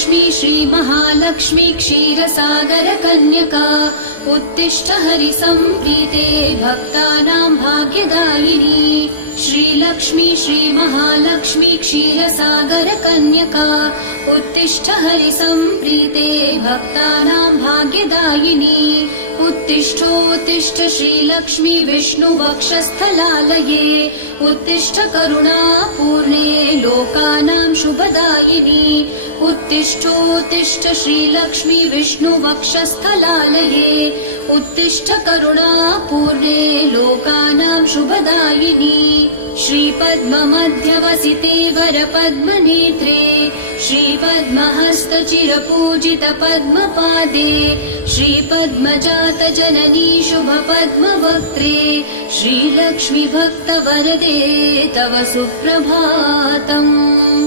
श्रीलक्ष्मी श्रीमहालक्ष्मी क्षीरसागरकन्यका उत्तिष्ठ हरिसम्प्रीते भक्तानां भाग्यदायिनी। श्रीलक्ष्मी श्रीमहालक्ष्मी क्षीरसागरकन्यका उत्तिष्ठ हरिसम्प्रीते भक्तानां भाग्यदायिनी। उत्तिष्ठोत्तिष्ठ श्रीलक्ष्मी विष्णुवक्षस्थलालये उत्तिष्ठ करुणापूर्णे लोकानां शुभदायिनी। उत्तिष्ठोत्तिष्ठ श्रीलक्ष्मी विष्णुवक्षस्थलालये उत्तिष्ठ करुणापूर्णे लोकानां शुभदायिनी। श्रीपद्ममध्यवसिते वरपद्मनेत्रे श्रीपद्महस्तचिरपूजितपद्मपादे श्रीपद्मजातजननी शुभपद्मवक्त्रे श्रीलक्ष्मी भक्तवरदे तव सुप्रभातम्।